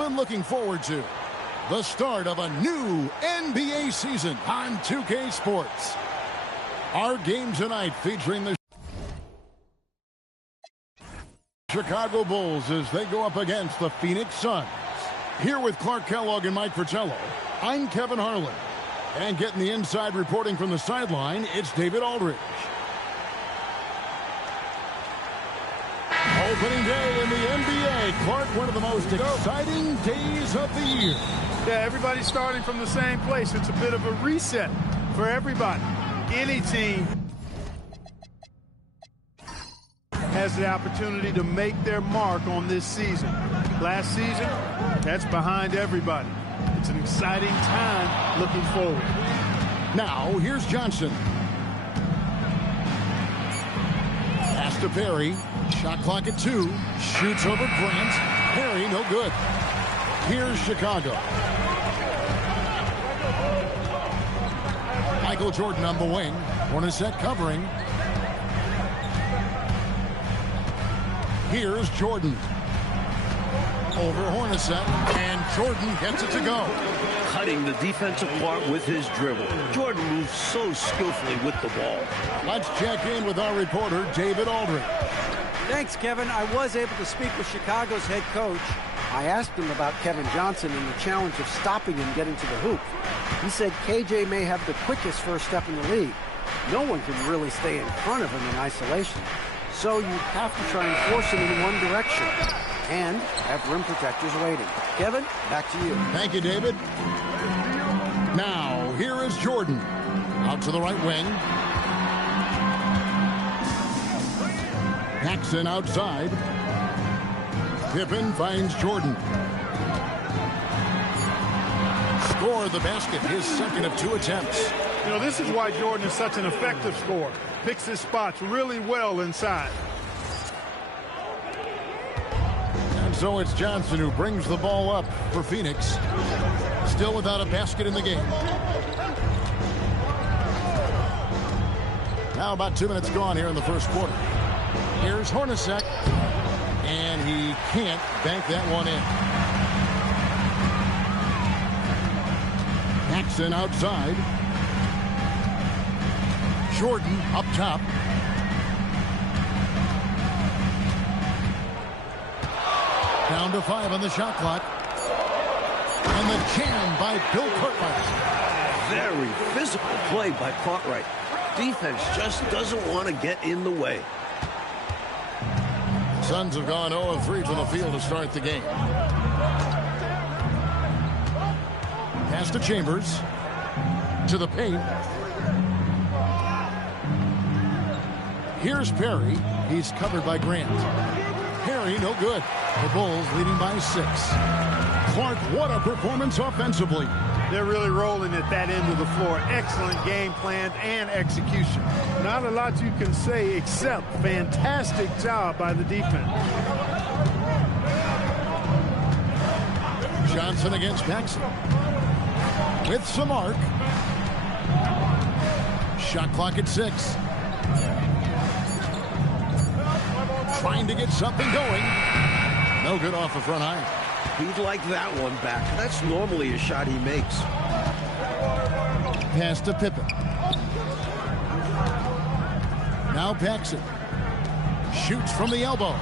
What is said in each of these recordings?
been looking forward to. The start of a new NBA season on 2K Sports. Our game tonight featuring the Chicago Bulls as they go up against the Phoenix Suns. Here with Clark Kellogg and Mike Fratello, I'm Kevin Harlan. And getting the inside reporting from the sideline, it's David Aldridge. Opening day in the NBA. Clark, one of the most exciting days of the year. Yeah, everybody's starting from the same place. It's a bit of a reset for everybody. Any team has the opportunity to make their mark on this season. Last season, that's behind everybody. It's an exciting time looking forward. Now, here's Johnson. Pass to Perry. Shot clock at 2. Shoots over Grant. Perry, no good. Here's Chicago. Michael Jordan on the wing. Hornacek covering. Here's Jordan. Over Hornacek. And Jordan gets it to go. Cutting the defensive part with his dribble. Jordan moves so skillfully with the ball. Let's check in with our reporter, David Aldridge. Thanks, Kevin. I was able to speak with Chicago's head coach. I asked him about Kevin Johnson and the challenge of stopping him getting to the hoop. He said KJ may have the quickest first step in the league. No one can really stay in front of him in isolation. So you have to try and force him in one direction and have rim protectors waiting. Kevin, back to you. Thank you, David. Now, here is Jordan. Out to the right wing. Paxson outside. Pippen finds Jordan. Score the basket, his second of 2 attempts. You know, this is why Jordan is such an effective scorer. Picks his spots really well inside. And so it's Johnson who brings the ball up for Phoenix. Still without a basket in the game. Now about 2 minutes gone here in the first quarter. Here's Hornacek. And he can't bank that one in. Paxson outside. Jordan up top. Down to 5 on the shot clock. And the jam by Bill Cartwright. Very physical play by Cartwright. Defense just doesn't want to get in the way. Suns have gone 0 of 3 from the field to start the game. Pass to Chambers. To the paint. Here's Perry. He's covered by Grant. Perry, no good. The Bulls leading by 6. Clark, what a performance offensively. They're really rolling at that end of the floor. Excellent game plan and execution. Not a lot you can say except fantastic job by the defense. Johnson against Paxson. With some arc. Shot clock at 6. Trying to get something going. No good off the front iron. He'd like that one back. That's normally a shot he makes. Pass to Pippen. Now Paxson. Shoots from the elbow.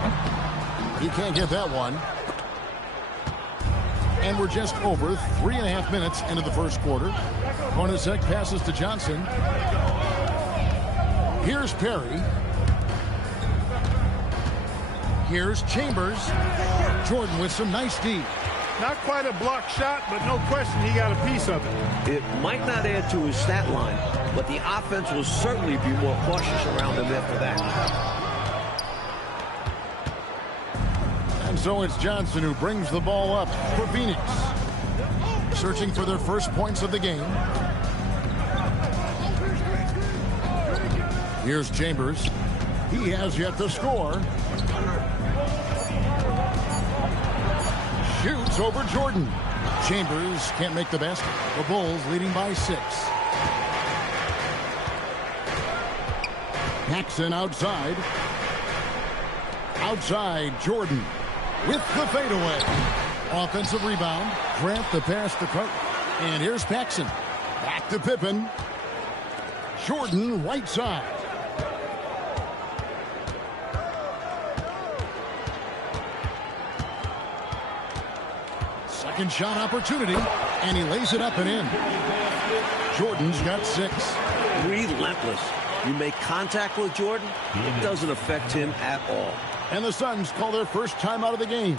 He can't get that one. And we're just over 3.5 minutes into the first quarter. Hornacek passes to Johnson. Here's Perry. Here's Chambers. Jordan with some nice D. Not quite a block shot, but no question he got a piece of it. It might not add to his stat line, but the offense will certainly be more cautious around him after that. And so it's Johnson who brings the ball up for Phoenix. Searching for their first points of the game. Here's Chambers. He has yet to score. Shoots over Jordan. Chambers can't make the basket. The Bulls leading by 6. Paxson outside. Outside Jordan with the fadeaway. Offensive rebound. Grant the pass to Cook. And here's Paxson. Back to Pippen. Jordan right side. Second shot opportunity. And he lays it up and in. Jordan's got 6. Relentless. You make contact with Jordan, it doesn't affect him at all. And the Suns call their first time out of the game.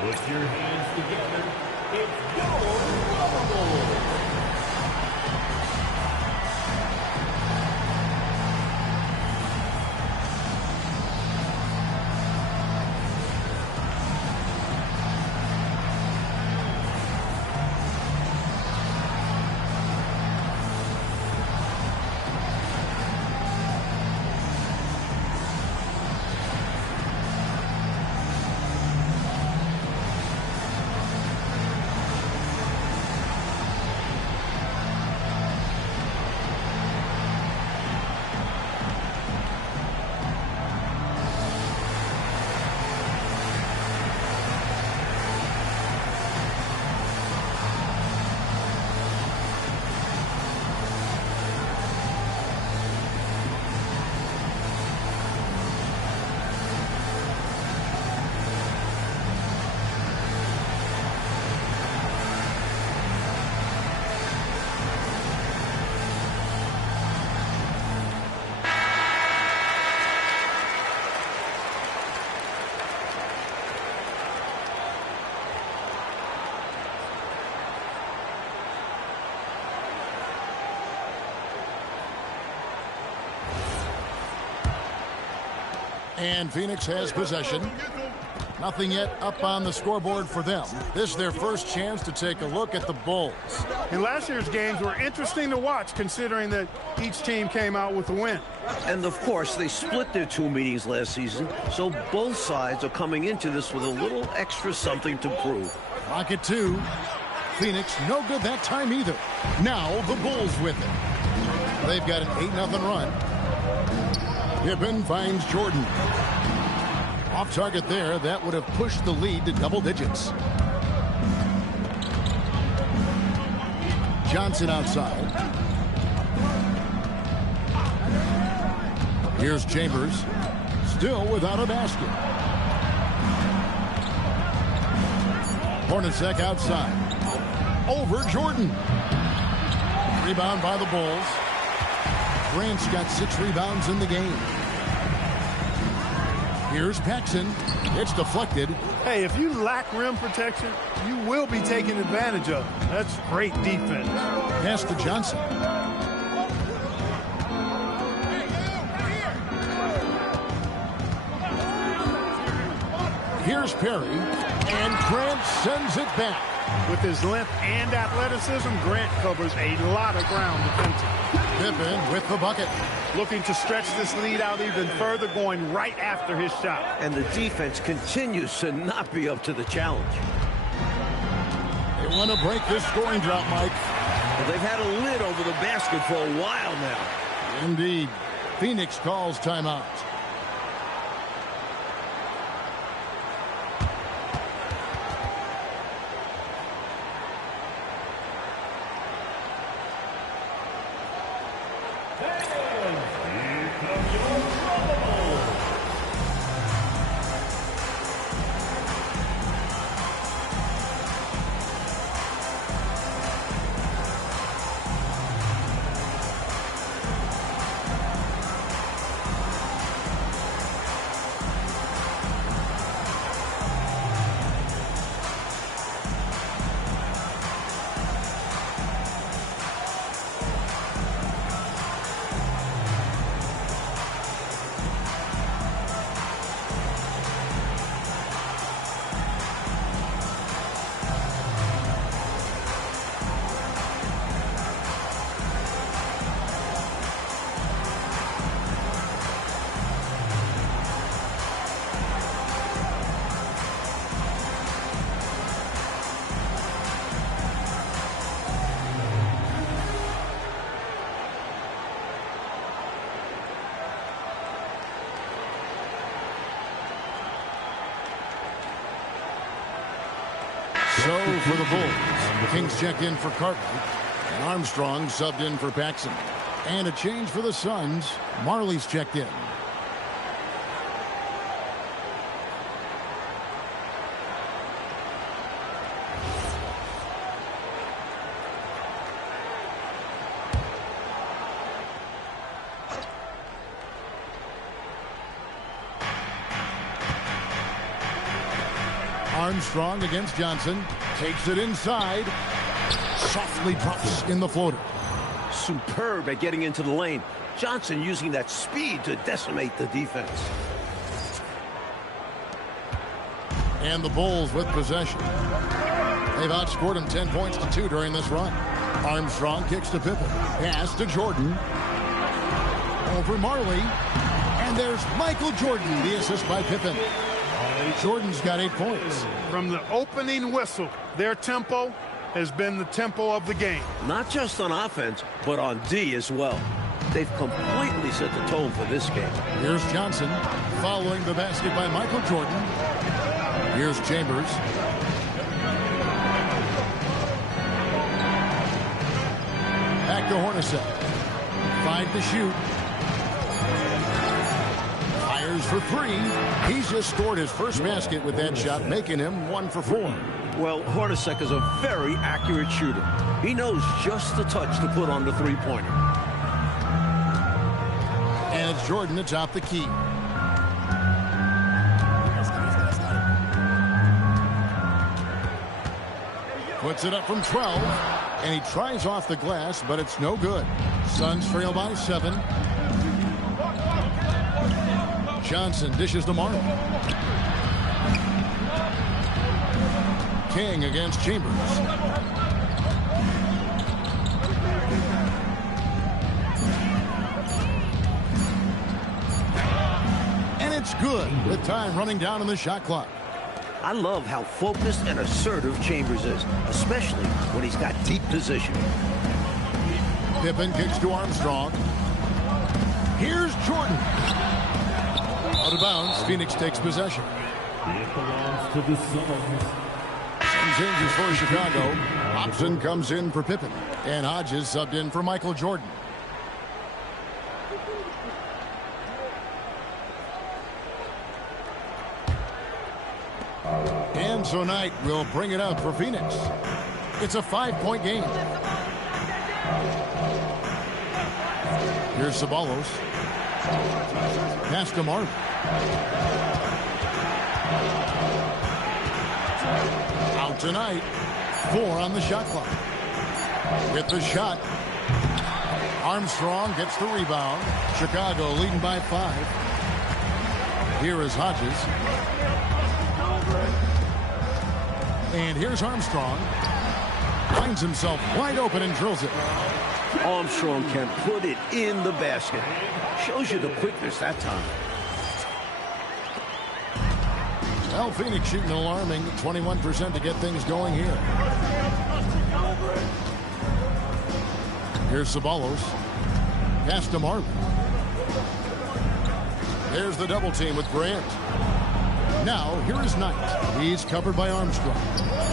Put your hands together. It's your Rumble. And Phoenix has possession. Nothing yet up on the scoreboard for them. This is their first chance to take a look at the Bulls. And last year's games were interesting to watch, considering that each team came out with a win. And of course, they split their 2 meetings last season, so both sides are coming into this with a little extra something to prove. Clock at 2. Phoenix no good that time either. Now the Bulls with it. They've got an 8-0 run. Pippen finds Jordan. Off target there. That would have pushed the lead to double digits. Johnson outside. Here's Chambers. Still without a basket. Hornacek outside. Over Jordan. Rebound by the Bulls. Grant's got 6 rebounds in the game. Here's Paxson. It's deflected. Hey, if you lack rim protection, you will be taken advantage of. That's great defense. Pass to Johnson. Here's Perry. And Grant sends it back. With his length and athleticism, Grant covers a lot of ground defensively. Pippen with the bucket. Looking to stretch this lead out even further, going right after his shot. And the defense continues to not be up to the challenge. They want to break this scoring drought, Mike. Well, they've had a lid over the basket for a while now. Indeed. Phoenix calls timeout. So for the Bulls, Kings check in for Cartwright, and Armstrong subbed in for Paxson. And a change for the Suns. Marley's checked in. Armstrong against Johnson. Takes it inside. Softly drops in the floater. Superb at getting into the lane. Johnson using that speed to decimate the defense. And the Bulls with possession. They've outscored him 10 points to 2 during this run. Armstrong kicks to Pippen. Pass to Jordan. Over Marley. And there's Michael Jordan, the assist by Pippen. Jordan's got 8 points. From the opening whistle, their tempo has been the tempo of the game. Not just on offense, but on D as well. They've completely set the tone for this game. Here's Johnson following the basket by Michael Jordan. Here's Chambers. Back to Hornacek. 5 to shoot. Fires for 3. He's just scored his first basket with that shot, making him 1 for 4. Well, Hornacek is a very accurate shooter. He knows just the touch to put on the three-pointer. And it's Jordan to top the key. Puts it up from 12, and he tries off the glass, but it's no good. Suns trail by 7. Johnson dishes to Marley. King against Chambers. And it's good with time running down in the shot clock. I love how focused and assertive Chambers is, especially when he's got deep position. Pippen kicks to Armstrong. Here's Jordan. Out of bounds, Phoenix takes possession. It belongs to the Suns. Some changes for Chicago. Hobson comes in for Pippen. And Hodges subbed in for Michael Jordan. And so Knight will bring it up for Phoenix. It's a 5-point game. Here's Ceballos. Pass to Mark. Out tonight. 4 on the shot clock. With the shot. Armstrong gets the rebound. Chicago leading by 5. Here is Hodges. And here's Armstrong. Finds himself wide open and drills it. Armstrong can put it in the basket. Shows you the quickness that time. Well, Phoenix shooting an alarming 21% to get things going here. Here's Ceballos. Pass to Marley. There's the double team with Grant. Now, here is Knight. He's covered by Armstrong.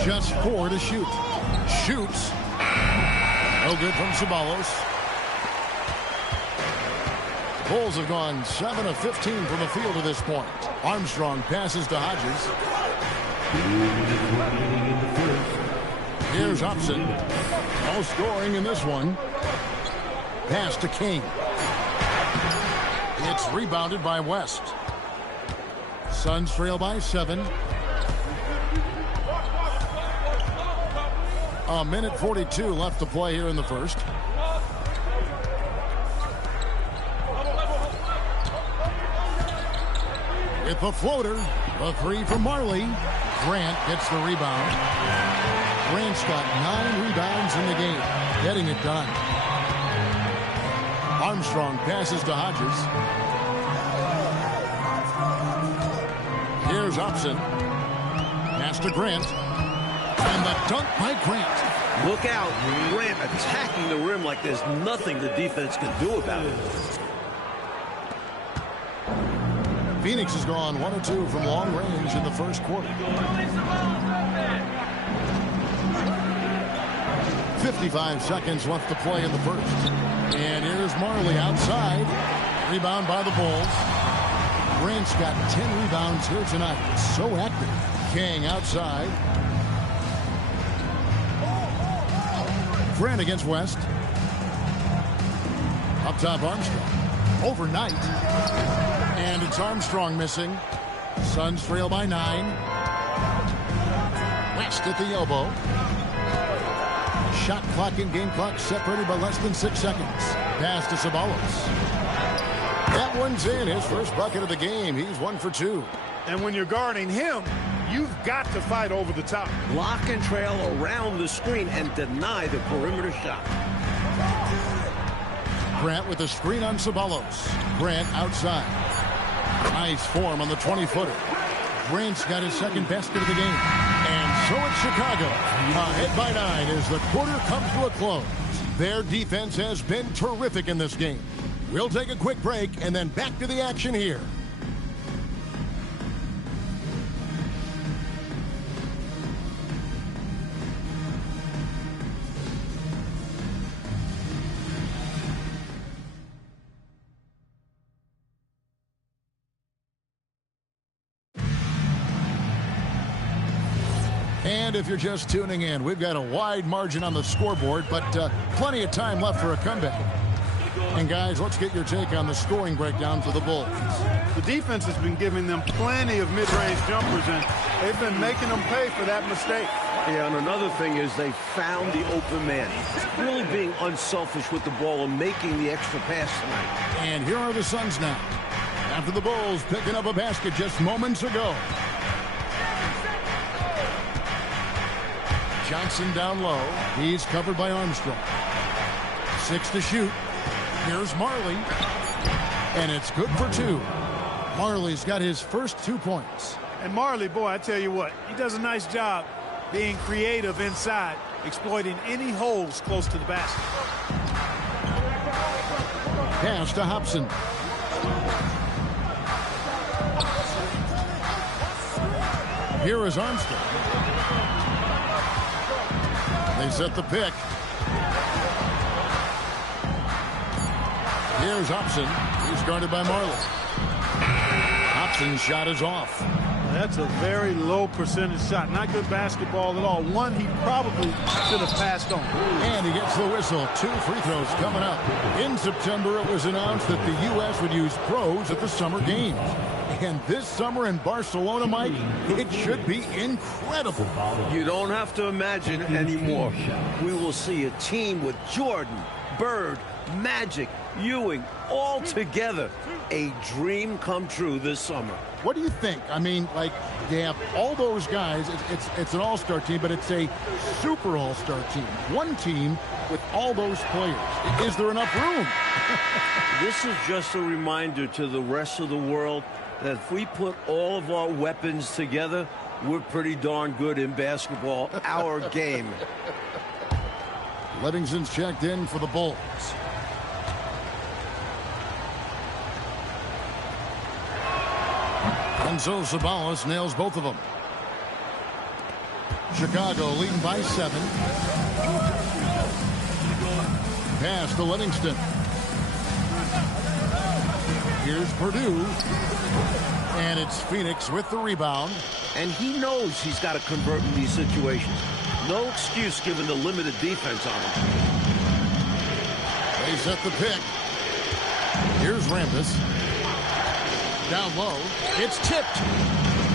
Just 4 to shoot. Shoots. No good from Ceballos. Bulls have gone 7 of 15 from the field to this point. Armstrong passes to Hodges. Here's Hobson. No scoring in this one. Pass to King. It's rebounded by West. Suns trail by 7. A minute 42 left to play here in the first. With the floater, a 3 from Marley. Grant gets the rebound. Grant's got 9 rebounds in the game, getting it done. Armstrong passes to Hodges. Here's Hobson. Pass to Grant. And the dunk by Grant. Look out. Grant attacking the rim like there's nothing the defense can do about it. Phoenix has gone 1 of 2 from long range in the first quarter. 55 seconds left to play in the first. And here's Marley outside. Rebound by the Bulls. Grant's got 10 rebounds here tonight. So active. King outside. Grant against West. Up top, Armstrong. Overnight. And it's Armstrong missing. Suns trail by 9. West at the elbow. Shot clock and game clock separated by less than 6 seconds. Pass to Ceballos. That one's in. His first bucket of the game. He's 1 for 2. And when you're guarding him, you've got to fight over the top. Block and trail around the screen and deny the perimeter shot. Grant with a screen on Ceballos. Grant outside. Nice form on the 20-footer. Grant's got his second basket of the game. And so it's Chicago. Ahead by 9 as the quarter comes to a close. Their defense has been terrific in this game. We'll take a quick break and then back to the action here. And if you're just tuning in, we've got a wide margin on the scoreboard, but plenty of time left for a comeback. And guys, let's get your take on the scoring breakdown for the Bulls. The defense has been giving them plenty of mid-range jumpers, and they've been making them pay for that mistake. Yeah, and another thing is they found the open man. Really being unselfish with the ball and making the extra pass tonight. And here are the Suns now. After the Bulls picking up a basket just moments ago. Johnson down low. He's covered by Armstrong. 6 to shoot. Here's Marley. And it's good for 2. Marley's got his first 2 points. And Marley, boy, I tell you what, he does a nice job being creative inside, exploiting any holes close to the basket. Pass to Hobson. Here is Armstrong. They set the pick. Here's Hobson. He's guarded by Marley. Hobson's shot is off. That's a very low percentage shot. Not good basketball at all. One he probably should have passed on. And he gets the whistle. 2 free throws coming up. In September, it was announced that the U.S. would use pros at the Summer Games. And this summer in Barcelona, Mike, it should be incredible. You don't have to imagine anymore. We will see a team with Jordan, Bird, Magic, Ewing, all together. A dream come true this summer. What do you think? I mean, like, they have all those guys. It's an all-star team, but it's a super all-star team. One team with all those players. Is there enough room? This is just a reminder to the rest of the world that if we put all of our weapons together, we're pretty darn good in basketball, our game. Livingston's checked in for the Bulls. And so Ceballos nails both of them. Chicago leading by 7. Pass to Livingston. Here's Purdue. And it's Phoenix with the rebound. And he knows he's got to convert in these situations. No excuse given the limited defense on him. They set the pick. Here's Rambis. Down low. It's tipped.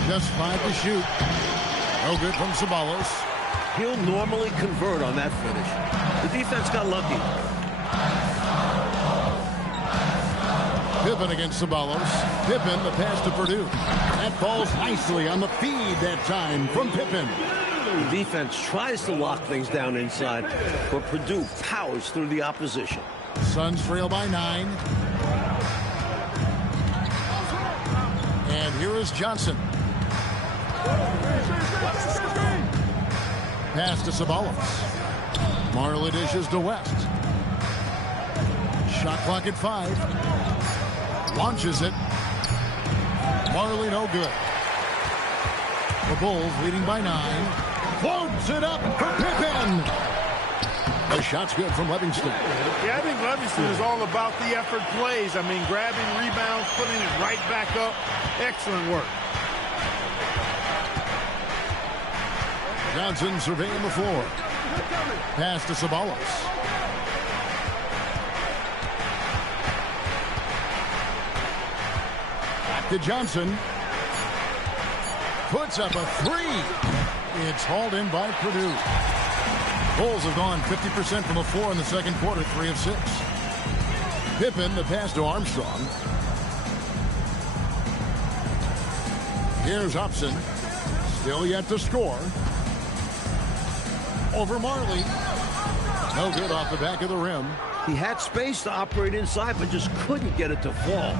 Just 5 to shoot. No good from Ceballos. He'll normally convert on that finish. The defense got lucky. Pippen against Ceballos. Pippen, the pass to Purdue. That falls nicely on the feed that time from Pippen. The defense tries to lock things down inside, but Purdue powers through the opposition. Suns trail by 9. And here is Johnson. Pass to Ceballos. Marley dishes to West. Shot clock at 5. Launches it. Marley no good. The Bulls leading by 9. Floats it up for Pippen. The shot's good from Livingston. Yeah, I think Livingston is all about the effort plays. I mean, grabbing rebounds, putting it right back up. Excellent work. Johnson surveying the floor. Pass to Sabalos. Back to Johnson. Puts up a three. It's hauled in by Purdue. Bulls have gone 50% from the floor in the second quarter, 3 of 6. Pippen, the pass to Armstrong. Here's Upson. Still yet to score. Over Marley. No good off the back of the rim. He had space to operate inside, but just couldn't get it to fall.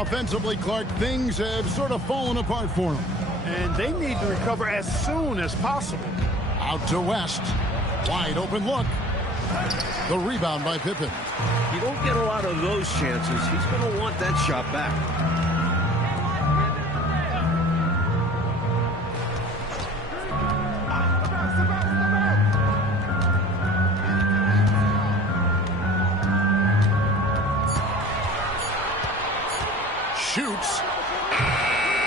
Offensively, Clark, things have sort of fallen apart for him. And they need to recover as soon as possible. Out to West. Wide open look. The rebound by Pippen. You don't get a lot of those chances. He's going to want that shot back. Shoots.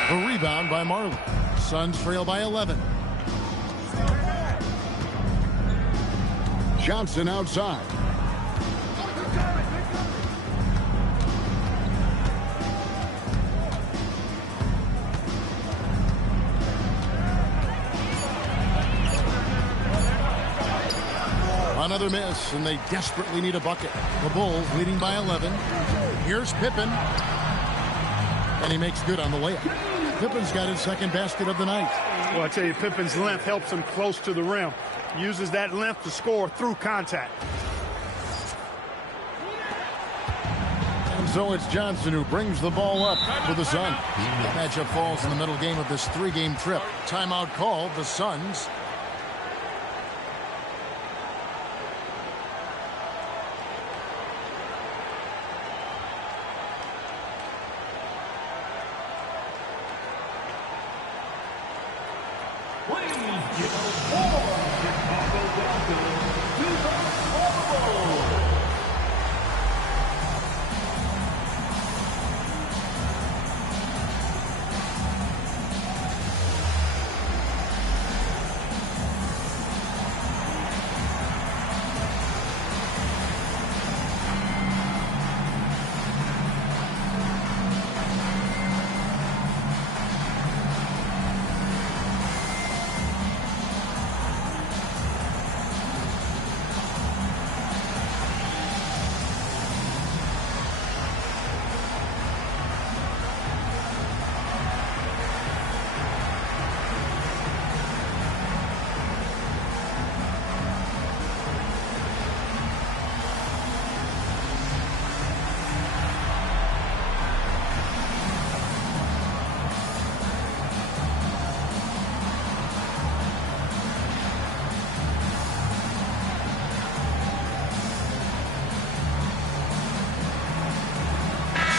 The rebound by Marley. Suns trail by 11. Johnson outside. Another miss, and they desperately need a bucket. The Bulls leading by 11. Here's Pippen. And he makes good on the layup. Pippen's got his second basket of the night. Well, I tell you, Pippen's length helps him close to the rim. Uses that length to score through contact. And so it's Johnson who brings the ball up for the Suns. The matchup falls in the middle game of this 3-game trip. Timeout called. The Suns.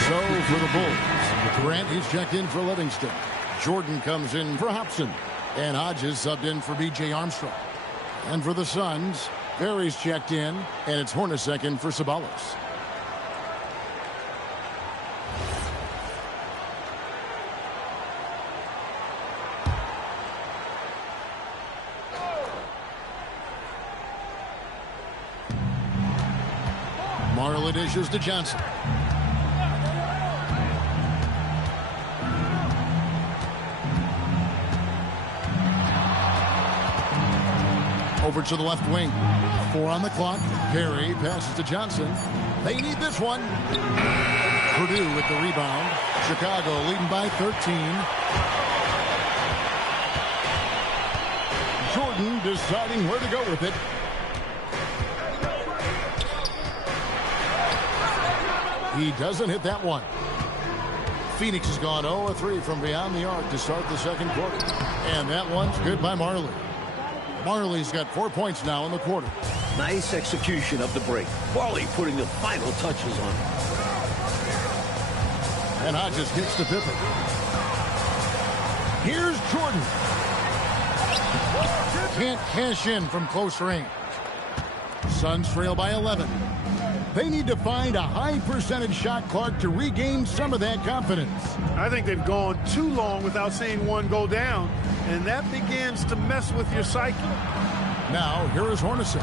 So for the Bulls, Grant is checked in for Livingston. Jordan comes in for Hobson. And Hodges subbed in for B.J. Armstrong. And for the Suns, Barry's checked in, and it's Hornacek in for Sabalos. Marley dishes to Johnson. Over to the left wing. 4 on the clock. Perry passes to Johnson. They need this one. Purdue with the rebound. Chicago leading by 13. Jordan deciding where to go with it. He doesn't hit that one. Phoenix has gone 0-3 from beyond the arc to start the second quarter. And that one's good by Marley. Marley's got 4 points now in the quarter. Nice execution of the break. Marley putting the final touches on it. And Hodges gets to Pippen. Here's Jordan. Can't cash in from close range. Suns trail by 11. They need to find a high percentage shot, Clark, to regain some of that confidence. I think they've gone too long without seeing one go down, and that begins to mess with your psyche. Now, here is Hornacek.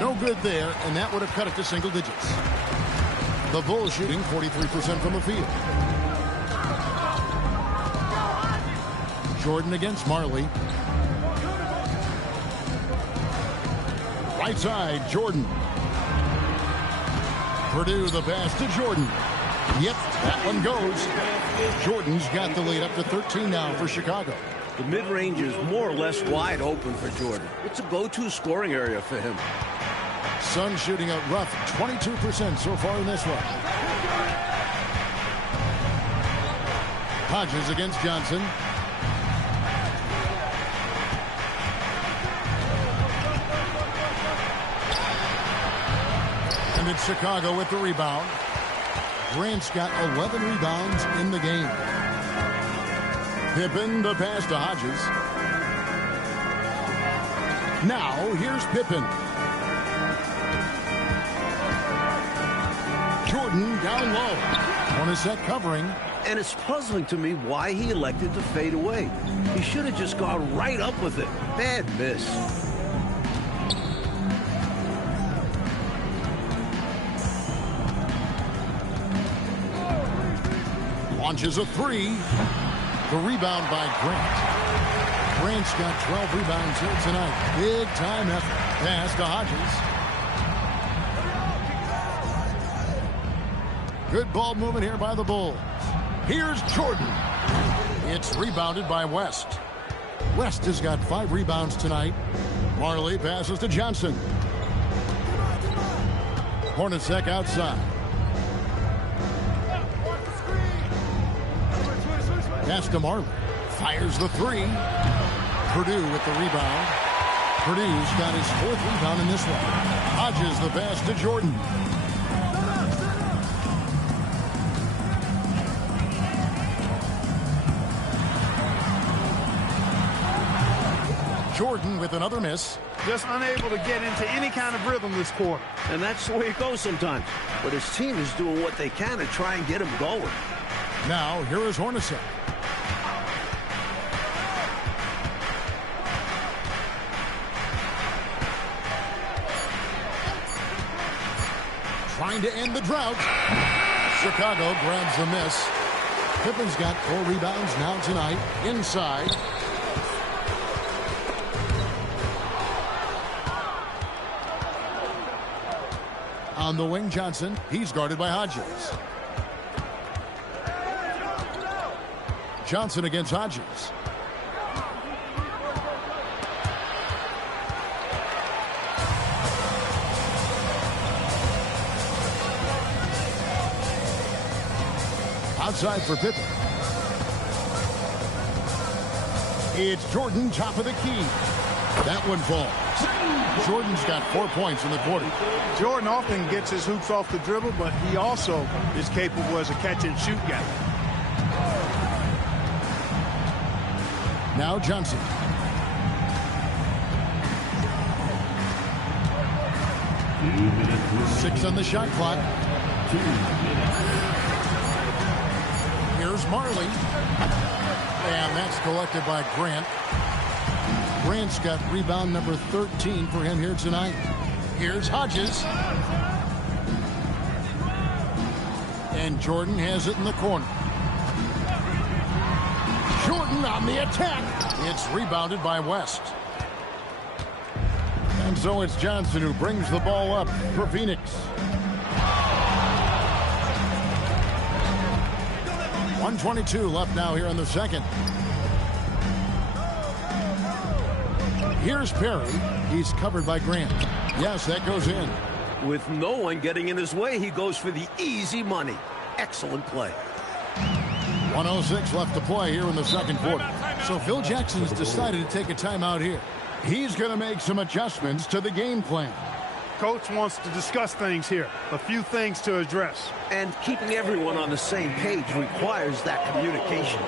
No good there, and that would have cut it to single digits. The Bulls shooting 43% from the field. Jordan against Marley. Right side, Jordan. Purdue the pass to Jordan. Yep, that one goes. Jordan's got the lead up to 13 now for Chicago. The mid-range is more or less wide open for Jordan. It's a go-to scoring area for him. Suns shooting a rough 22% so far in this one. Hodges against Johnson. And it's Chicago with the rebound. Grant's got 11 rebounds in the game. Pippen the pass to Hodges. Now here's Pippen. Jordan down low. Hornacek covering. And it's puzzling to me why he elected to fade away. He should have just gone right up with it. Bad miss. Launches a three. The rebound by Grant. Grant's got 12 rebounds here tonight. Big time effort. Pass to Hodges. Good ball movement here by the Bulls. Here's Jordan. It's rebounded by West. West has got 5 rebounds tonight. Marley passes to Johnson. Hornacek outside. Pass to Marley. Fires the three. Purdue with the rebound. Purdue's got his 4th rebound in this one. Hodges the pass to Jordan. Jordan with another miss. Just unable to get into any kind of rhythm this quarter. And that's the way it goes sometimes. But his team is doing what they can to try and get him going. Now, here is Hornacek. Trying to end the drought. Chicago grabs the miss. Pippen's got 4 rebounds now tonight. Inside. On the wing, Johnson. He's guarded by Hodges. Johnson against Hodges. Outside for Pippen. It's Jordan, top of the key. That one falls. Jordan's got 4 points in the quarter. Jordan often gets his hoops off the dribble, but he also is capable as a catch-and-shoot guy. Now Johnson. Six on the shot clock. Here's Marley. And that's collected by Grant. Grant's got rebound number 13 for him here tonight. Here's Hodges. And Jordan has it in the corner. Jordan on the attack. It's rebounded by West. And so it's Johnson who brings the ball up for Phoenix. 1:22 left now here in the second. Here's Perry. He's covered by Grant. Yes, that goes in. With no one getting in his way, he goes for the easy money. Excellent play. 1:06 left to play here in the second quarter. So Phil Jackson's decided to take a timeout here. He's going to make some adjustments to the game plan. Coach wants to discuss things here. A few things to address. And keeping everyone on the same page requires that communication.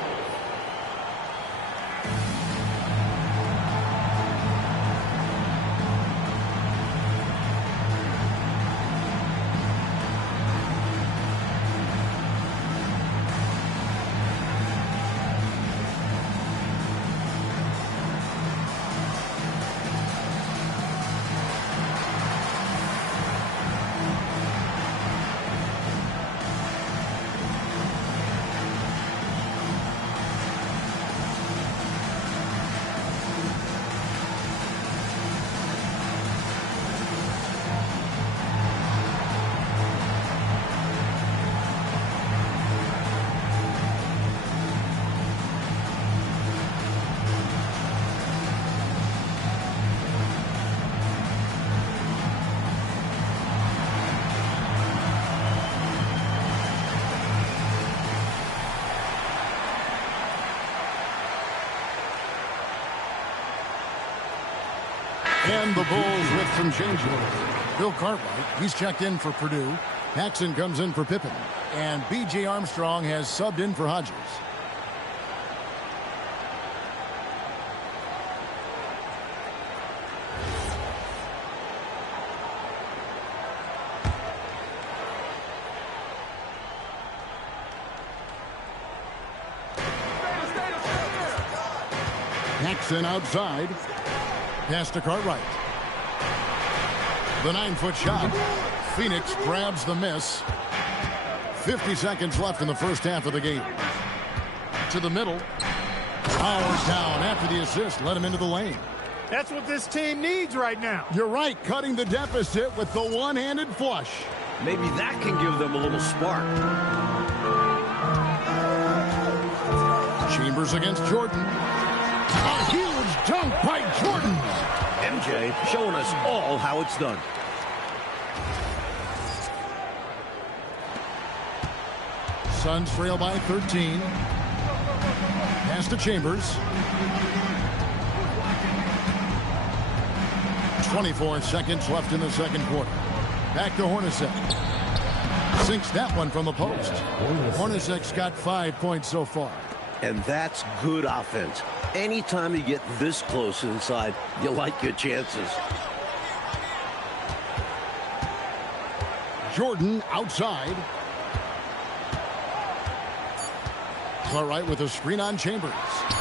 And the Bulls with some changes. Bill Cartwright, he's checked in for Purdue. Paxson comes in for Pippen. And B.J. Armstrong has subbed in for Hodges. Paxson outside. Pass to Cartwright. The 9-foot shot. Phoenix grabs the miss. 50 seconds left in the first half of the game. To the middle. Powers down after the assist. Let him into the lane. That's what this team needs right now. You're right. Cutting the deficit with the one-handed flush. Maybe that can give them a little spark. Chambers against Jordan. A huge dunk by Jordan. MJ showing us all how it's done. Suns trail by 13. Pass to Chambers. 24 seconds left in the second quarter. Back to Hornacek. Sinks that one from the post. Hornacek's got 5 points so far. And that's good offense. Anytime you get this close inside, you like your chances. Jordan outside. Cartwright with a screen on Chambers.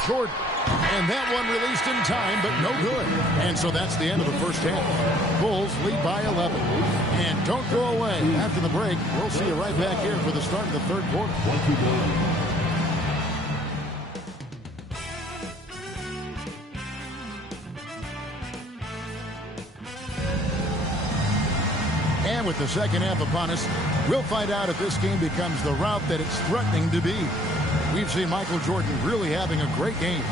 Jordan. And that one released in time, but no good. And so that's the end of the first half. Bulls lead by 11. And don't go away. After the break, we'll see you right back here for the start of the third quarter. And with the second half upon us, we'll find out if this game becomes the route that it's threatening to be. We've seen Michael Jordan really having a great game.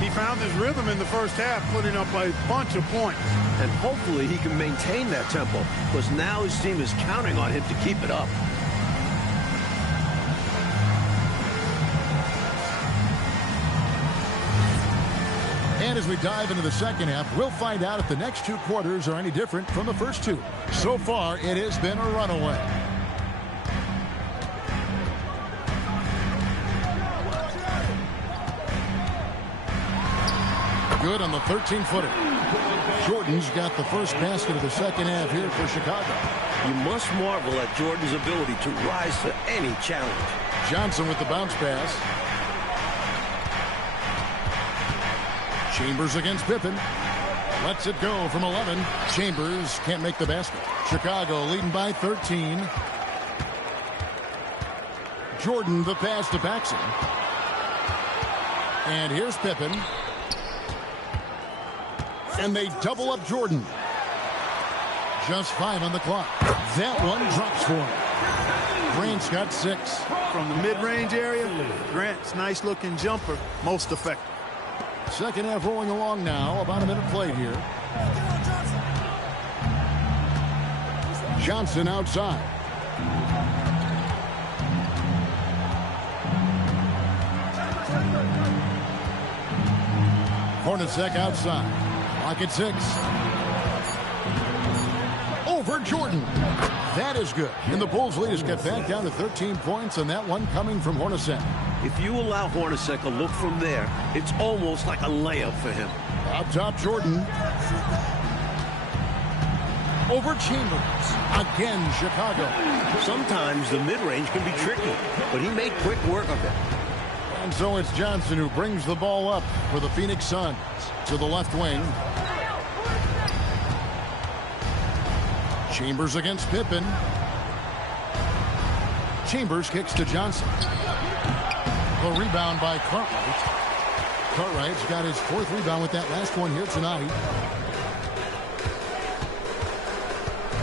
He found his rhythm in the first half, putting up a bunch of points. And hopefully he can maintain that tempo, because now his team is counting on him to keep it up. And as we dive into the second half, we'll find out if the next two quarters are any different from the first two. So far, it has been a runaway. Good on the 13-footer. Jordan's got the first basket of the second half here for Chicago. You must marvel at Jordan's ability to rise to any challenge. Johnson with the bounce pass. Chambers against Pippen. Lets it go from 11. Chambers can't make the basket. Chicago leading by 13. Jordan the pass to Paxson. And here's Pippen. And they double up Jordan. Just 5 on the clock. That one drops for him. Grant's got 6. From the mid-range area, Grant's nice-looking jumper, most effective. Second half rolling along now. About a minute played here. Johnson outside. Hornacek outside. Clock at 6. Over Jordan. That is good. And the Bulls lead has got back down to 13 points, and that one coming from Hornacek. If you allow Hornacek a look from there, it's almost like a layup for him. Up top, Jordan. Over Chambers. Again, Chicago. Sometimes the mid-range can be tricky, but he made quick work of it. And so it's Johnson who brings the ball up for the Phoenix Suns. To the left wing. Chambers against Pippen. Chambers kicks to Johnson. The rebound by Cartwright. Cartwright's got his 4th rebound with that last one here tonight.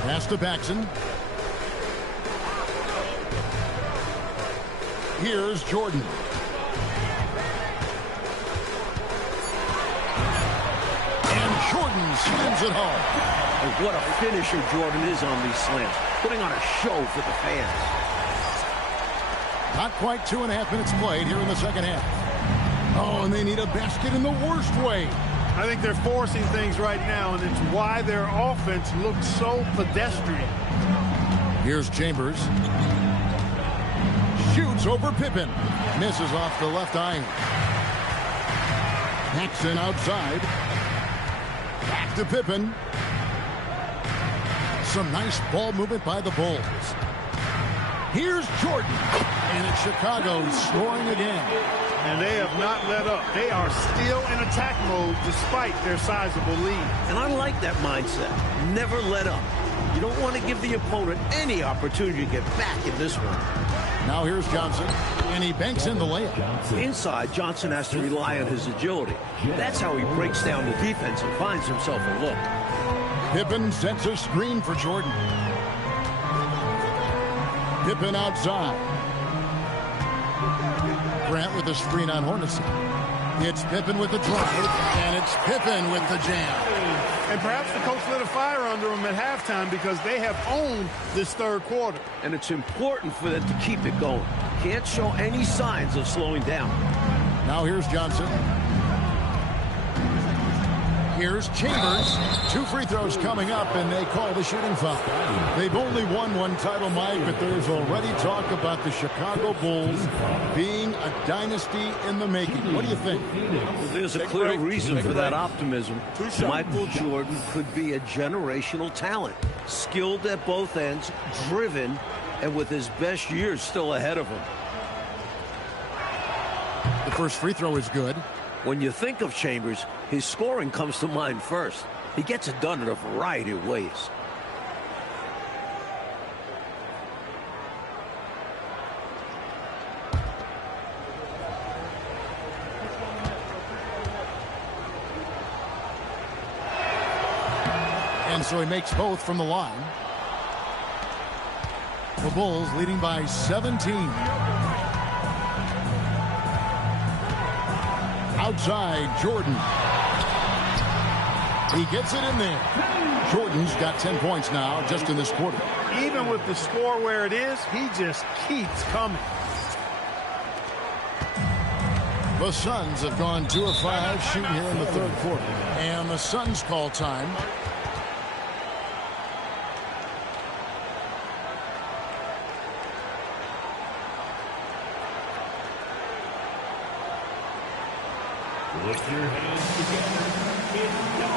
Pass to Paxson. Here's Jordan. And Jordan slams it home. And what a finisher Jordan is on these slams, putting on a show for the fans. Not quite 2.5 minutes played here in the second half. Oh, and they need a basket in the worst way. I think they're forcing things right now, and it's why their offense looks so pedestrian. Here's Chambers. Shoots over Pippen. Misses off the left iron. Paxson outside. Back to Pippen. Some nice ball movement by the Bulls. Here's Jordan. And it's Chicago scoring again. And they have not let up. They are still in attack mode despite their sizable lead. And I like that mindset. Never let up. You don't want to give the opponent any opportunity to get back in this one. Now here's Johnson, and he banks in the layup. Inside, Johnson has to rely on his agility. That's how he breaks down the defense and finds himself a look. Pippen sets a screen for Jordan. Pippen outside. Grant with a screen on Hornacek. It's Pippen with the drive, and it's Pippen with the jam. And perhaps the coach lit a fire under them at halftime because they have owned this third quarter. And it's important for them to keep it going. Can't show any signs of slowing down. Now here's Johnson. Here's Chambers. 2 free throws coming up, and they call the shooting foul. They've only won one title, Mike, but there's already talk about the Chicago Bulls being a dynasty in the making. What do you think? Well, there's a clear reason for that optimism. Michael Jordan could be a generational talent. Skilled at both ends, driven, and with his best years still ahead of him. The first free throw is good. When you think of Chambers, his scoring comes to mind first. He gets it done in a variety of ways. And so he makes both from the line. The Bulls leading by 17. Outside, Jordan. He gets it in there. Jordan's got 10 points now just in this quarter. Even with the score where it is, he just keeps coming. The Suns have gone 2 of 5 shooting here in the third quarter. And the Suns call time. Put your hands together. It's your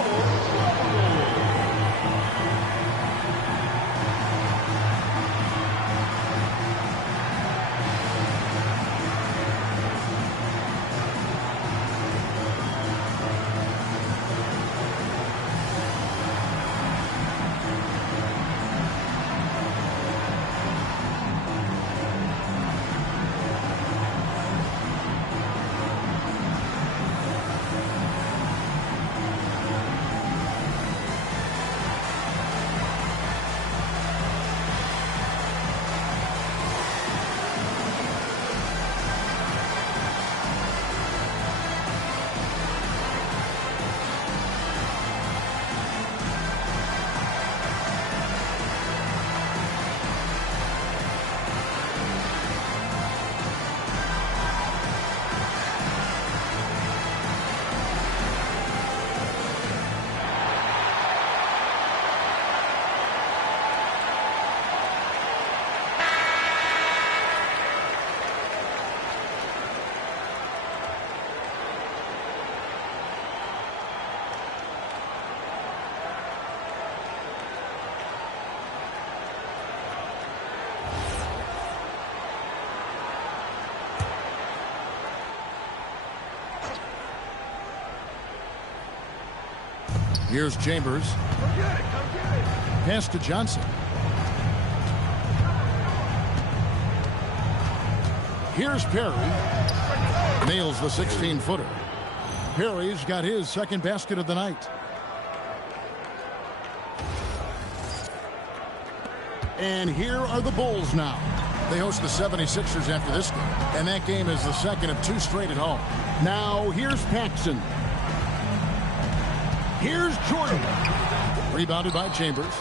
Here's Chambers. Pass to Johnson. Here's Perry. Nails the 16-footer. Perry's got his second basket of the night. And here are the Bulls now. They host the 76ers after this game. And that game is the second of 2 straight at home. Now here's Paxson. Here's Jordan. Rebounded by Chambers.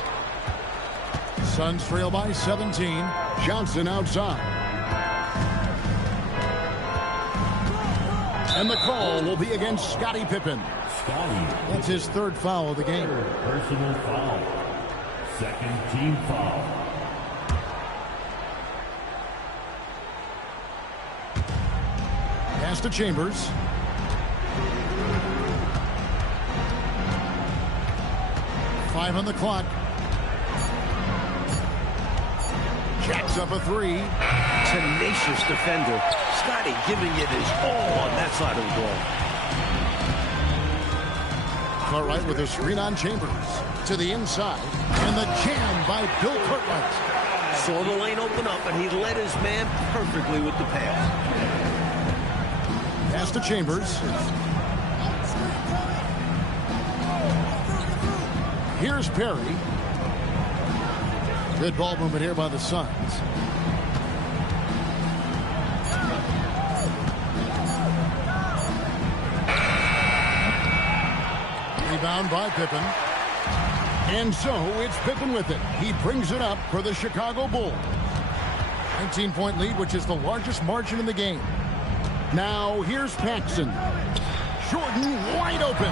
Suns trail by 17. Johnson outside. And the call will be against Scottie Pippen. That's his third foul of the game. Personal foul. Second team foul. Pass to Chambers. Five on the clock. Jacks up a three. Tenacious defender. Scottie giving it his all on that side of the ball. Cartwright with a screen on Chambers. To the inside. And the jam by Bill Cartwright. Saw the lane open up, and he led his man perfectly with the pass. Pass to Chambers. Here's Perry. Good ball movement here by the Suns. Rebound by Pippen. And so it's Pippen with it. He brings it up for the Chicago Bulls. 19-point lead, which is the largest margin in the game. Now here's Paxson. Jordan wide open.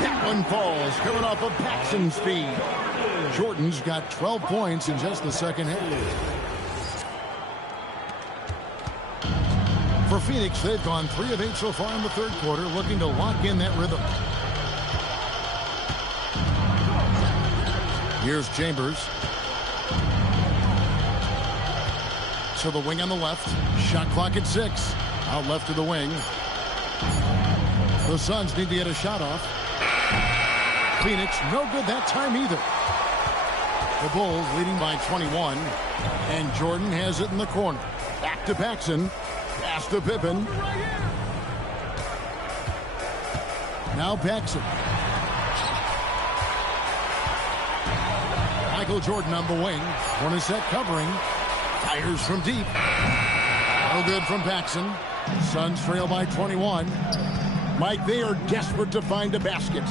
That one falls, coming off of Paxson's speed. Jordan's got 12 points in just the second half. For Phoenix, they've gone 3 of 8 so far in the third quarter, looking to lock in that rhythm. Here's Chambers. So the wing on the left. Shot clock at 6. Out left to the wing. The Suns need to get a shot off. Phoenix, no good that time either. The Bulls leading by 21. And Jordan has it in the corner. Back to Paxson. Pass to Pippen. Now Paxson. Michael Jordan on the wing. Hornacek covering. Fires from deep. No good from Paxson. Suns trail by 21. Mike, they are desperate to find a basket.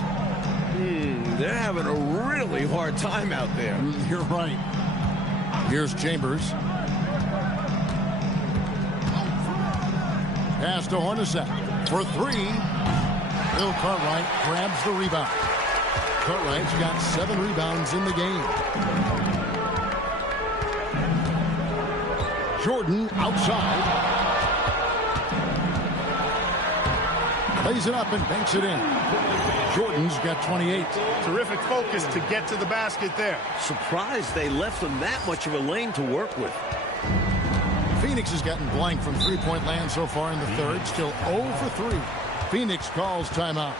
They're having a really hard time out there. You're right. Here's Chambers. Pass to Hornacek for 3. Bill Cartwright grabs the rebound. Cartwright's got 7 rebounds in the game. Jordan outside. Plays it up and banks it in. Jordan's got 28. Terrific focus to get to the basket there. Surprised they left them that much of a lane to work with. Phoenix has gotten blank from three-point land so far in the third. Still 0 for 3. Phoenix calls timeout.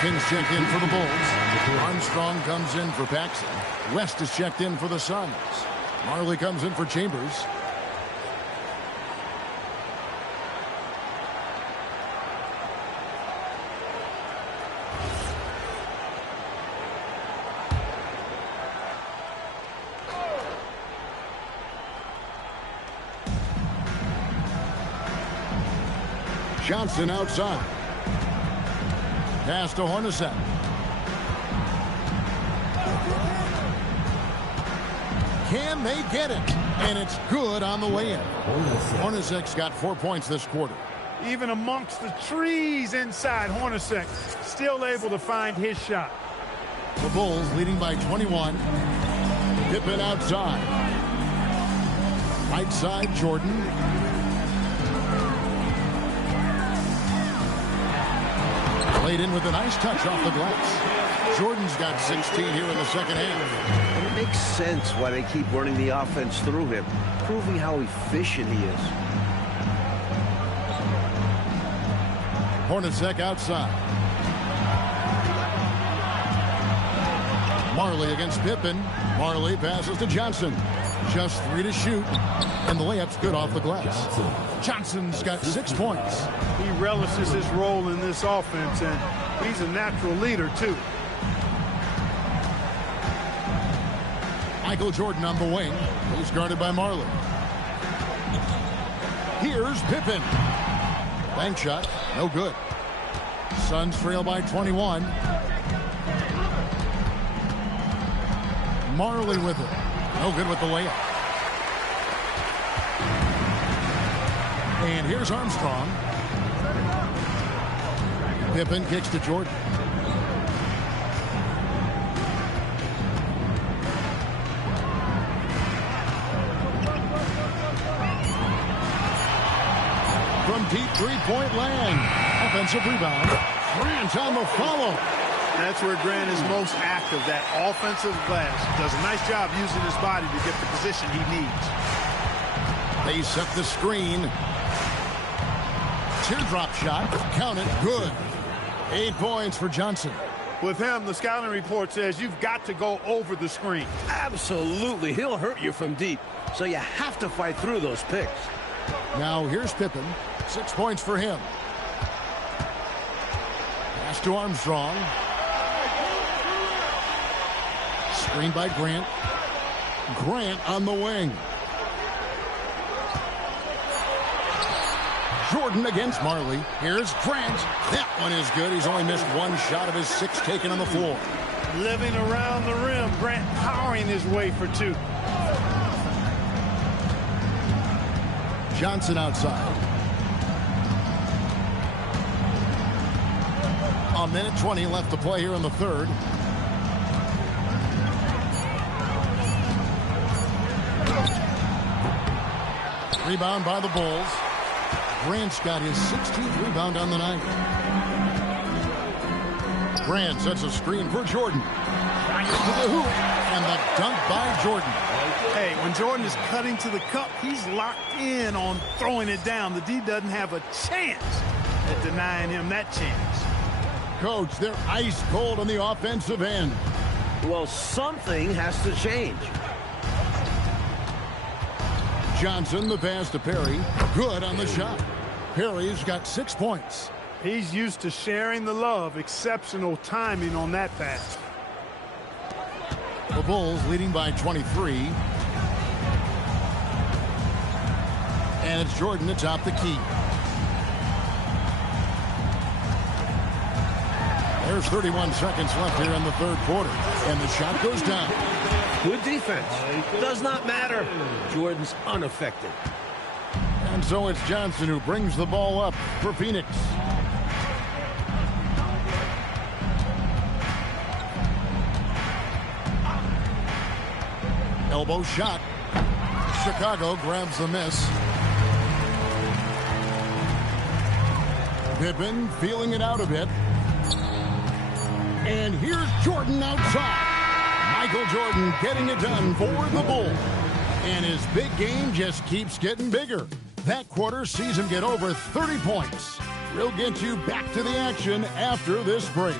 Kings check in for the Bulls. Armstrong comes in for Paxson. West is checked in for the Suns. Marley comes in for Chambers. Johnson outside. Pass to Hornacek. Can they get it? And it's good on the way-in. Hornacek's got 4 points this quarter. Even amongst the trees inside, Hornacek still able to find his shot. The Bulls leading by 21. Pippen outside. Right side, Jordan. Played in with a nice touch off the glass. Jordan's got 16 here in the second half. And it makes sense why they keep running the offense through him, proving how efficient he is. Hornacek outside. Marley against Pippen. Marley passes to Johnson. Just 3 to shoot. And the layup's good off the glass. Johnson's got 6 points. He relishes his role in this offense, and he's a natural leader, too. Michael Jordan on the wing. He's guarded by Marley. Here's Pippen. Bank shot. No good. Suns trail by 21. Marley with it. No good with the layup. And here's Armstrong. Pippen kicks to Jordan. From deep three-point land. Offensive rebound. Grant on the follow. That's where Grant is most active, that offensive glass. Does a nice job using his body to get the position he needs. They set the screen. Teardrop shot. Count it. Good. 8 points for Johnson. With him, the scouting report says you've got to go over the screen. Absolutely. He'll hurt you from deep, so you have to fight through those picks. Now here's Pippen. 6 points for him. Pass to Armstrong. Screen by Grant. Grant on the wing. Jordan against Marley. Here's Grant. That one is good. He's only missed 1 shot of his 6 taken on the floor. Living around the rim. Grant powering his way for 2. Johnson outside. A minute 20 left to play here in the third. Rebound by the Bulls. Grant's got his 16th rebound on the night. Grant sets a screen for Jordan. Fires to the hoop. And the dunk by Jordan. Hey, when Jordan is cutting to the cup, he's locked in on throwing it down. The D doesn't have a chance at denying him that chance. Coach, they're ice cold on the offensive end. Well, something has to change. Johnson, the pass to Perry. Good on the shot. Perry's got 6 points. He's used to sharing the love. Exceptional timing on that pass. The Bulls leading by 23. And it's Jordan atop the key. There's 31 seconds left here in the third quarter. And the shot goes down. Good defense. Does not matter. Jordan's unaffected. And so it's Johnson who brings the ball up for Phoenix. Elbow shot. Chicago grabs the miss. Pippen feeling it out a bit. And here's Jordan outside. Michael Jordan getting it done for the Bulls. And his big game just keeps getting bigger. That quarter sees him get over 30 points. We'll get you back to the action after this break.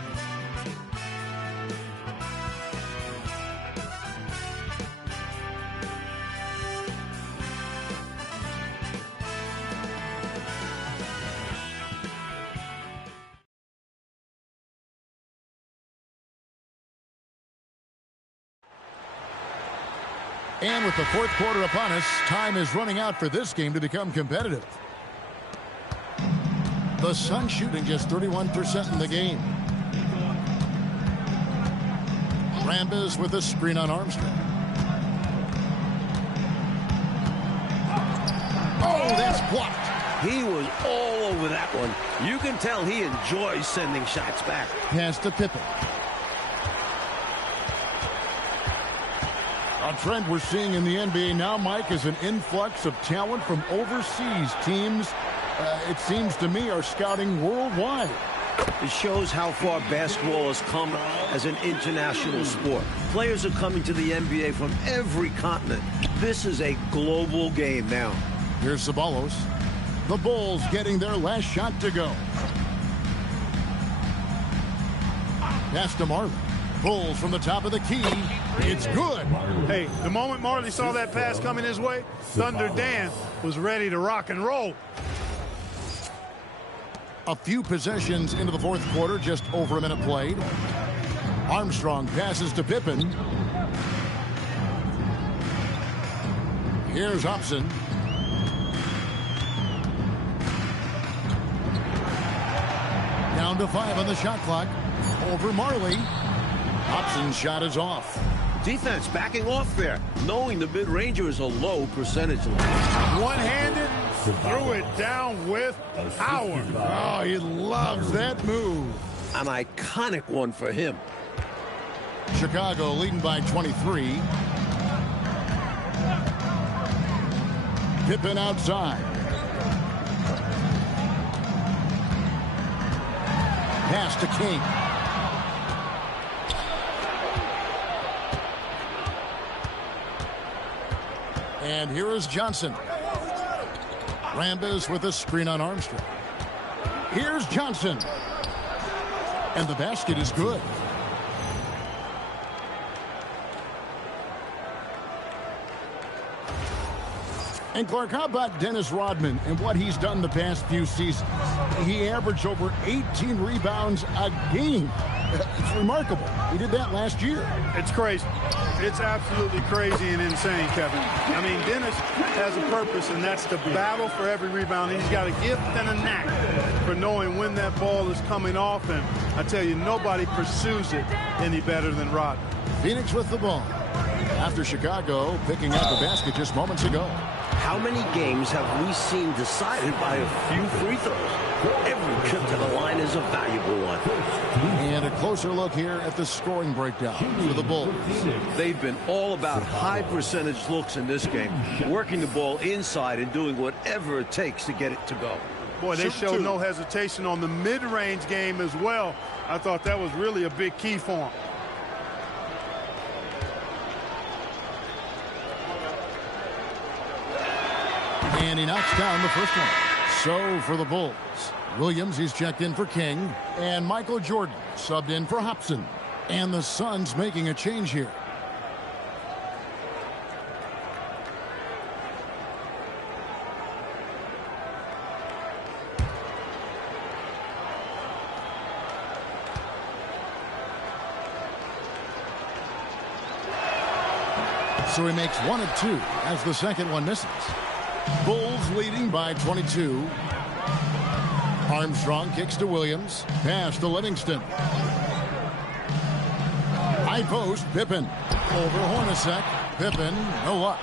And with the fourth quarter upon us, time is running out for this game to become competitive. The Suns shooting just 31% in the game. Rambis with a screen on Armstrong. Oh, that's blocked. He was all over that one. You can tell he enjoys sending shots back. Pass to Pippen. A trend we're seeing in the NBA now, Mike, is an influx of talent from overseas teams. It seems to me are scouting worldwide. It shows how far basketball has come as an international sport. Players are coming to the NBA from every continent. This is a global game now. Here's Ceballos. The Bulls getting their last shot to go. Pass to Marley. Bulls from the top of the key. It's good. Hey, the moment Marley saw that pass coming his way, Thunder Dan was ready to rock and roll. A few possessions into the fourth quarter, just over a minute played. Armstrong passes to Pippen. Here's Hobson. Down to 5 on the shot clock. Over Marley. Hobson's shot is off. Defense backing off there, knowing the mid-ranger is a low percentage. One-handed, threw it down with power. Oh, he loves that move. An iconic one for him. Chicago leading by 23. Pippen outside. Pass to King. And here is Johnson. Rambis with a screen on Armstrong. Here's Johnson. And the basket is good. And Clark, how about Dennis Rodman and what he's done the past few seasons? He averaged over 18 rebounds a game. It's remarkable. He did that last year. It's crazy. It's absolutely crazy and insane, Kevin. I mean, Dennis has a purpose, and that's to battle for every rebound. He's got a gift and a knack for knowing when that ball is coming off, and I tell you, nobody pursues it any better than Rodman. Phoenix with the ball. After Chicago picking up the basket just moments ago. How many games have we seen decided by a few free throws? Every trip to the line is a valuable one. And a closer look here at the scoring breakdown for the Bulls. They've been all about high percentage looks in this game, working the ball inside and doing whatever it takes to get it to go. Boy, they showed no hesitation on the mid-range game as well. I thought that was really a big key for them. And he knocks down the first one. So for the Bulls, Williams, he's checked in for King. And Michael Jordan subbed in for Hobson. And the Suns making a change here. So he makes 1 of 2 as the second one misses. Bulls leading by 22. Armstrong kicks to Williams. Pass to Livingston. High post, Pippen. Over Hornacek. Pippen, no luck.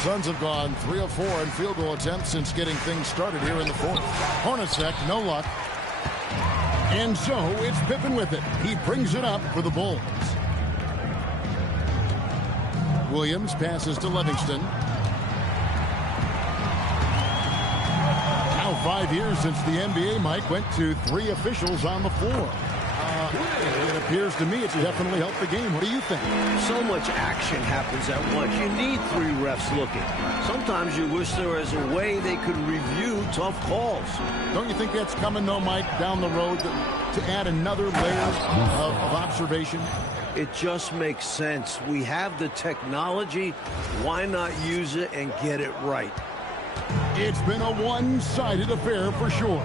Suns have gone 3 of 4 in field goal attempts since getting things started here in the fourth. Hornacek, no luck. And so it's Pippen with it. He brings it up for the Bulls. Williams passes to Livingston. Now 5 years since the NBA, Mike, went to 3 officials on the floor. It appears to me it's definitely helped the game. What do you think? So much action happens at once. You need 3 refs looking. Sometimes you wish there was a way they could review tough calls. Don't you think that's coming, though, Mike, down the road to add another layer of observation? It just makes sense. We have the technology. Why not use it and get it right? It's been a one-sided affair for sure.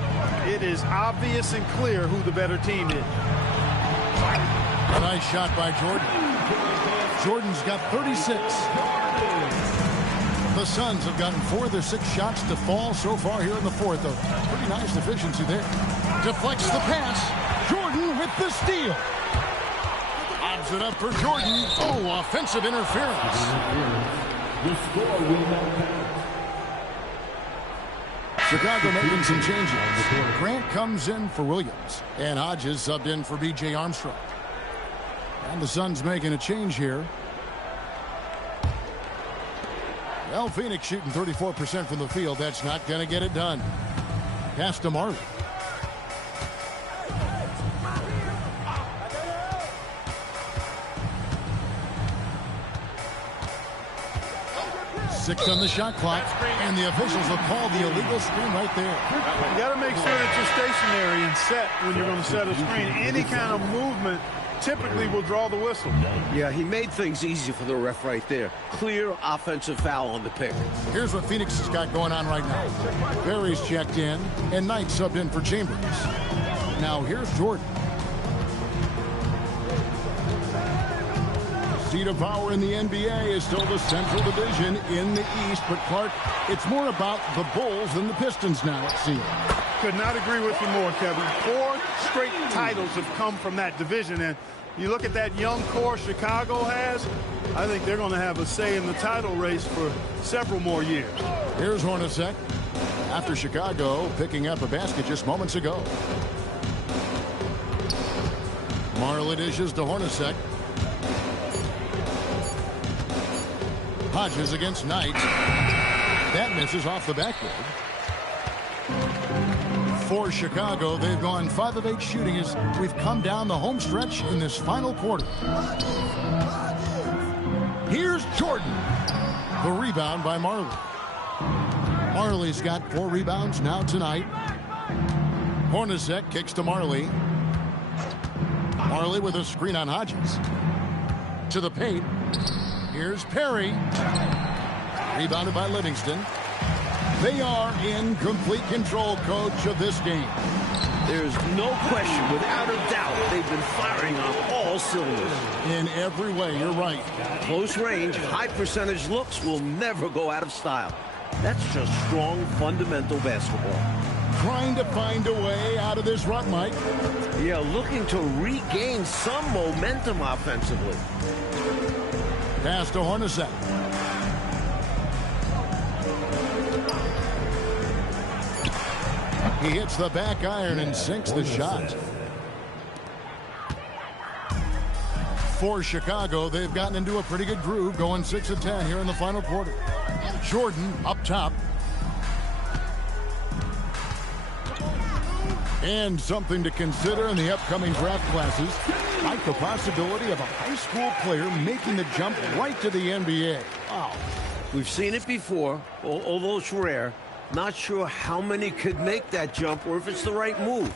It is obvious and clear who the better team is. A nice shot by Jordan. Jordan's got 36. The Suns have gotten 4 of their 6 shots to fall so far here in the fourth. A pretty nice efficiency there. Deflects the pass. Jordan with the steal. Obs it up for Jordan. Oh, offensive interference. The score will not pass. Chicago making some changes. Grant comes in for Williams. And Hodges subbed in for B.J. Armstrong. And the Suns making a change here. Well, Phoenix shooting 34% from the field. That's not going to get it done. Pass to Marley. Six on the shot clock, and the officials will call the illegal screen right there. You got to make sure that you're stationary and set when you're going to set a screen. Any kind of movement typically will draw the whistle. Yeah, he made things easy for the ref right there. Clear offensive foul on the pick. Here's what Phoenix has got going on right now. Barry's checked in, and Knight subbed in for Chambers. Now here's Jordan. Seat of power in the NBA is still the Central Division in the East, but Clark, it's more about the Bulls than the Pistons now, it seems. Could not agree with you more, Kevin. 4 straight titles have come from that division, and you look at that young core Chicago has, I think they're going to have a say in the title race for several more years. Here's Hornacek after Chicago picking up a basket just moments ago. Marley dishes to Hornacek. Hodges against Knight. That misses off the backboard. For Chicago, they've gone 5 of 8 shooting as we've come down the home stretch in this final quarter. Here's Jordan. The rebound by Marley. Marley's got 4 rebounds now tonight. Hornacek kicks to Marley. Marley with a screen on Hodges. To the paint. Here's Perry. Rebounded by Livingston. They are in complete control, coach, of this game. There's no question, without a doubt, they've been firing on all cylinders. In every way, you're right. Close range, high percentage looks will never go out of style. That's just strong, fundamental basketball. Trying to find a way out of this rut, Mike. Yeah, looking to regain some momentum offensively. Pass to Hornacek. He hits the back iron and sinks the shot. For Chicago, they've gotten into a pretty good groove, going 6 of 10 here in the final quarter. Jordan up top. And something to consider in the upcoming draft classes, like the possibility of a high school player making the jump right to the NBA. Wow. We've seen it before, although it's rare. Not sure how many could make that jump or if it's the right move.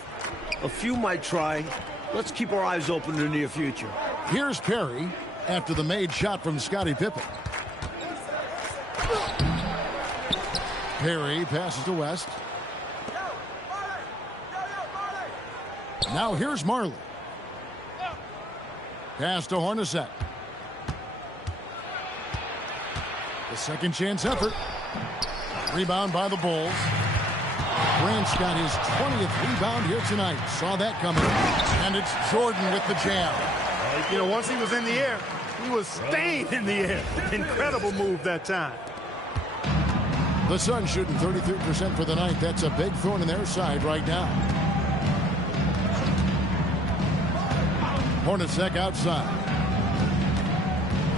A few might try. Let's keep our eyes open in the near future. Here's Perry after the made shot from Scottie Pippen. Perry passes to West. Now here's Marley. Pass to Hornacek. The second chance effort. Rebound by the Bulls. Grant's got his 20th rebound here tonight. Saw that coming. And it's Jordan with the jam. You know, once he was in the air, he was staying in the air. Incredible move that time. The Suns shooting 33% for the night. That's a big thorn in their side right now. Hornacek outside.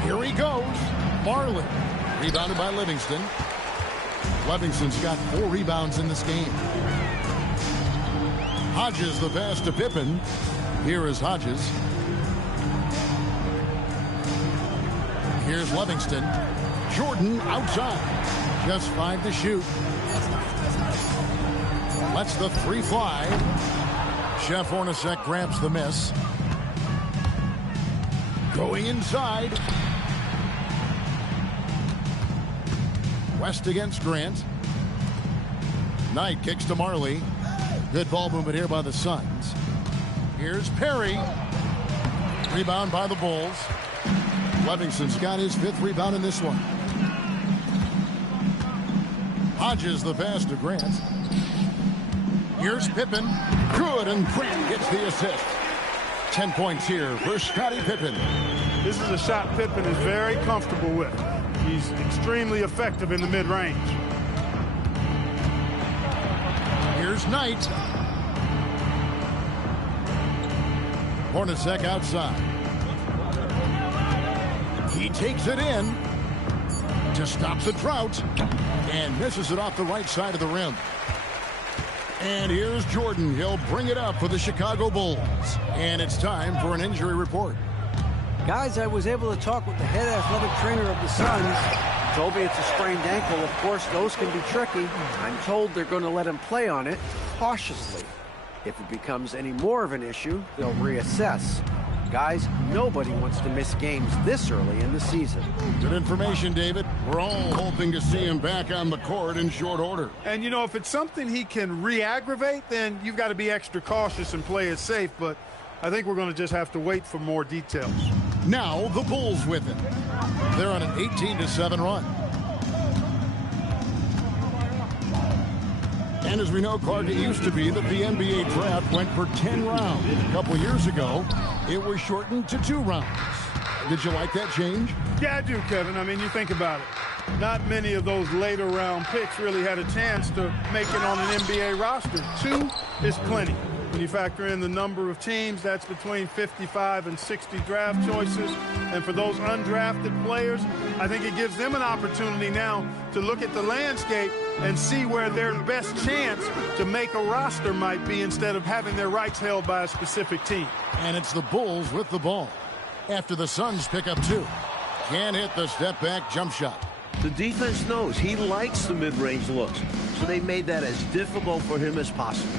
Here he goes. Marley. Rebounded by Livingston. Livingston's got 4 rebounds in this game. Hodges the pass to Pippen. Here is Hodges. Here's Livingston. Jordan outside. Just 5 to shoot. Lets the 3 fly. Chef Hornacek grabs the miss. Going inside. West against Grant. Knight kicks to Marley. Good ball movement here by the Suns. Here's Perry. Rebound by the Bulls. Livingston's got his 5th rebound in this one. Hodges the pass to Grant. Here's Pippen. Good, and Grant gets the assist. 10 points here for Scottie Pippen. This is a shot Pippen is very comfortable with. He's extremely effective in the mid-range. Here's Knight. Hornacek outside. He takes it in. Just stops the drought and misses it off the right side of the rim. And here's Jordan. He'll bring it up for the Chicago Bulls. And it's time for an injury report. Guys, I was able to talk with the head athletic trainer of the Suns. Told me it's a sprained ankle. Of course, those can be tricky. I'm told they're going to let him play on it cautiously. If it becomes any more of an issue, they'll reassess. Guys, nobody wants to miss games this early in the season. Good information, David. We're all hoping to see him back on the court in short order. And, you know, if it's something he can re-aggravate, then you've got to be extra cautious and play it safe. But I think we're going to just have to wait for more details. Now the Bulls with it. They're on an 18-7 run. And as we know, Clark, it used to be that the NBA draft went for 10 rounds. A couple years ago, it was shortened to 2 rounds. Did you like that change? Yeah, I do, Kevin. I mean, you think about it. Not many of those later round picks really had a chance to make it on an NBA roster. 2 is plenty. When you factor in the number of teams, that's between 55 and 60 draft choices. And for those undrafted players, I think it gives them an opportunity now to look at the landscape and see where their best chance to make a roster might be instead of having their rights held by a specific team. And it's the Bulls with the ball after the Suns pick up 2. Can't hit the step-back jump shot. The defense knows he likes the mid-range looks, so they made that as difficult for him as possible.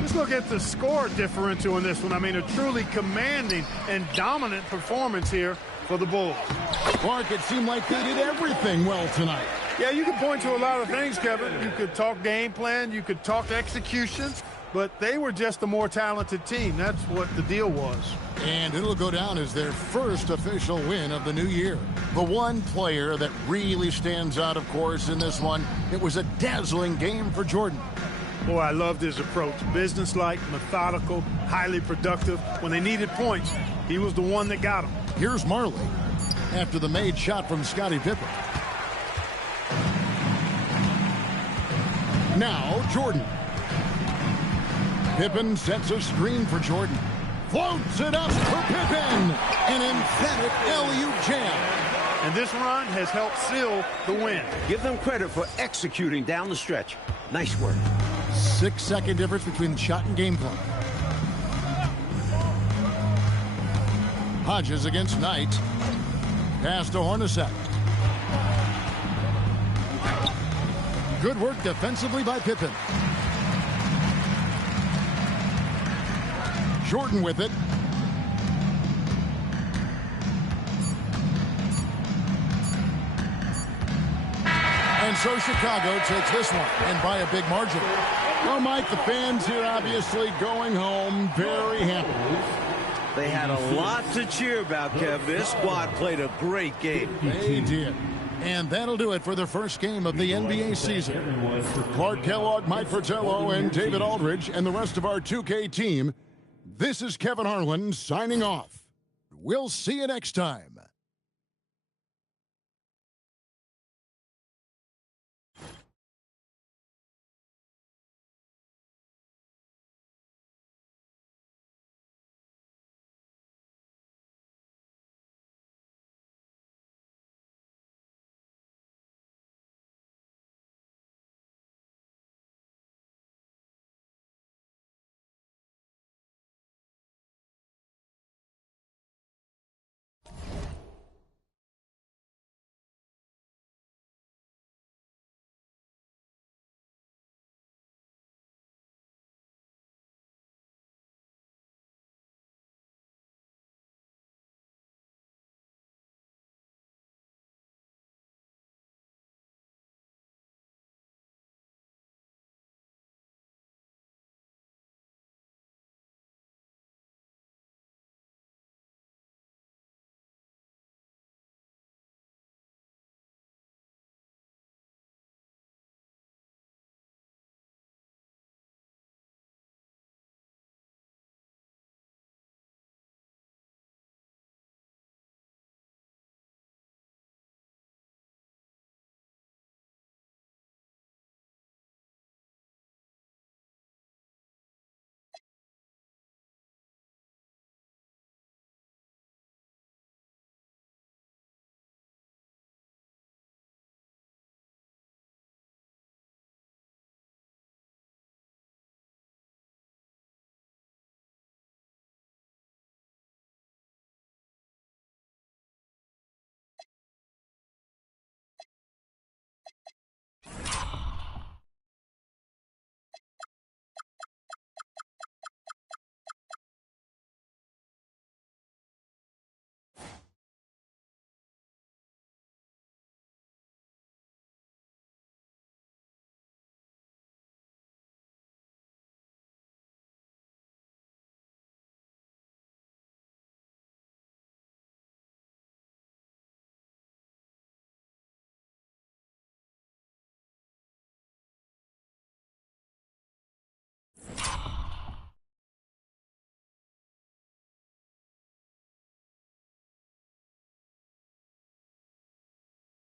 Let's look at the score differential in this one. I mean, a truly commanding and dominant performance here for the Bulls. Clark, it seemed like they did everything well tonight. Yeah, you could point to a lot of things, Kevin. You could talk game plan, you could talk execution, but they were just a more talented team. That's what the deal was. And it'll go down as their first official win of the new year. The one player that really stands out, of course, in this one, it was a dazzling game for Jordan. Boy, I loved his approach. Businesslike, methodical, highly productive. When they needed points, he was the one that got them. Here's Marley after the made shot from Scottie Pippen. Now Jordan. Pippen sets a screen for Jordan. Floats it up for Pippen. An emphatic LU jam. And this run has helped seal the win. Give them credit for executing down the stretch. Nice work. 6-second difference between the shot and game plan. Hodges against Knight. Pass to Hornacek. Good work defensively by Pippen. Jordan with it. And so Chicago takes this one, and by a big margin. Well, Mike, the fans here obviously going home very happy. They had a lot to cheer about, Kev. This squad played a great game. They did. And that'll do it for the first game of the NBA season. For Clark Kellogg, Mike Fratello, and David Aldridge, and the rest of our 2K team, this is Kevin Harlan signing off. We'll see you next time.